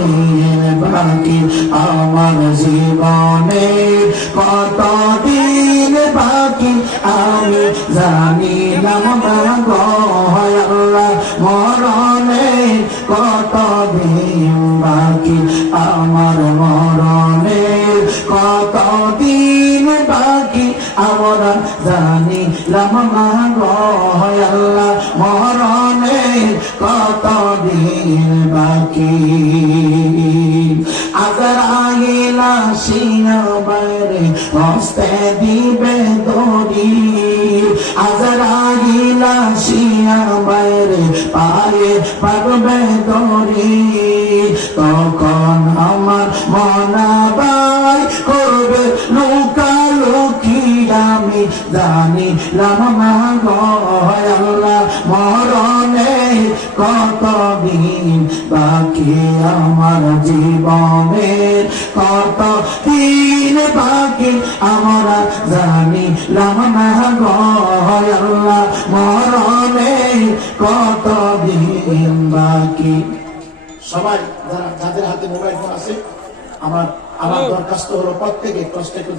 দিন বাকি আমার জীবনে, কত দিন বাকি আমি জানিলাম না গো আল্লাহ। মরণে কত দিন বাকি আমার, মরণে কত দিন বাকি আমরা জানিলাম না গো আল্লাহ। মরণে কত দিন বাকি। আজরাইল আসিয়া বাইরে হস্তে দিবে দড়ি, আজরাইল আসিয়া বাইরে পায়ে পারবে দড়ি। তখন আমার মনাবাই করবে লুকালুকি, আমি জানিলাম না গো আল্লাহ। মরণে কত দিন বাকি আমার জীবনের, কত দিন বাকি আমরা জানিলাম না গো আল্লাহ। মরণে কত দিন বাকি। সবাই যারা যাদের হাতে মোবাইল ফোন আছে, আমার দরখাস্ত হলো প্রত্যেকে কষ্ট একটু